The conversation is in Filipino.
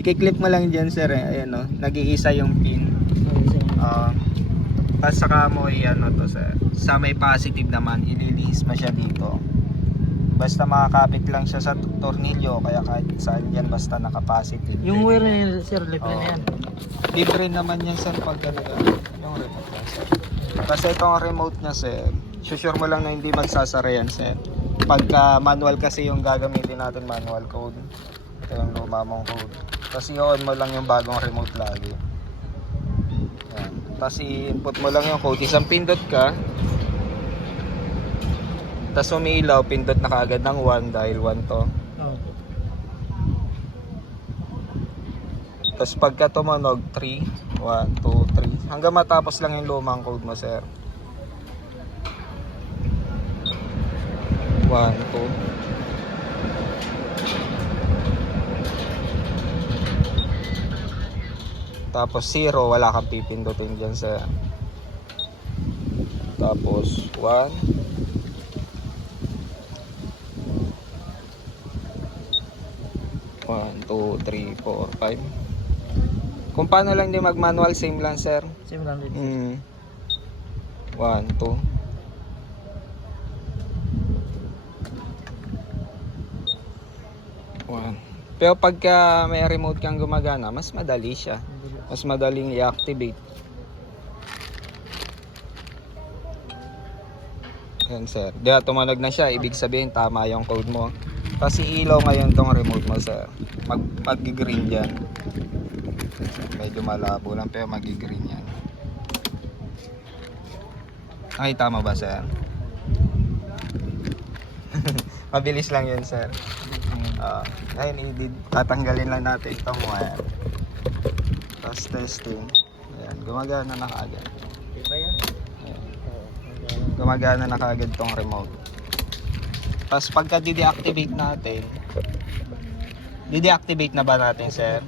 I-clip mo lang dyan sir eh. Ayan o, nag-iisa yung pin. Tapos saka mo ano to sir. Sa may positive naman, ililihis pa siya dito. Basta makakapit lang siya sa tornilyo, kaya kahit saan yan basta naka-positive. Yung wire na yun, sir, libre na yan. Libre naman yan sir pag ganito. Yung remote yan sir. Kasi itong remote niya sir, sure mo lang na hindi magsasara yan sir. Pagka manual kasi yung gagamitin natin, manual code. Ito yung luma mong code. Tapos i-on mo lang yung bagong remote lagi. Yan. Tapos i-input mo lang yung code. Isang pindot ka. Tapos umiilaw, pindot na kaagad ng 1 dahil 1 to. Tapos pagka tumunog, 3, 1, 2, 3. Hanggang matapos lang yung lumang code mo, sir. 1, 2. Tapos 0, wala kang pipindutin dyan, sir. Tapos 1. 1, 2, 3, 4, 5. Kung paano lang din mag-manual, same lang sir. Same lang din. 1, 2. 1. Pero pagka may remote kang gumagana, mas madali siya. Mas madaling i-activate. Yan sir. Diya tumanog na siya, ibig sabihin tama yung code mo. Kasi ilaw ngayon tong remote mo sir. Mag-green yan. Medyo malabo lang pero mag-green yan. Nakita mo ba sir? Mabilis lang yun sir. Ngayon tatanggalin lang natin itong wire. Tapos testing. Ayan, gumagana na kaagad. Diba yan? Ayan. Gumagana na kaagad tong remote. Tapos pagka di-deactivate natin, di-deactivate na ba natin sir?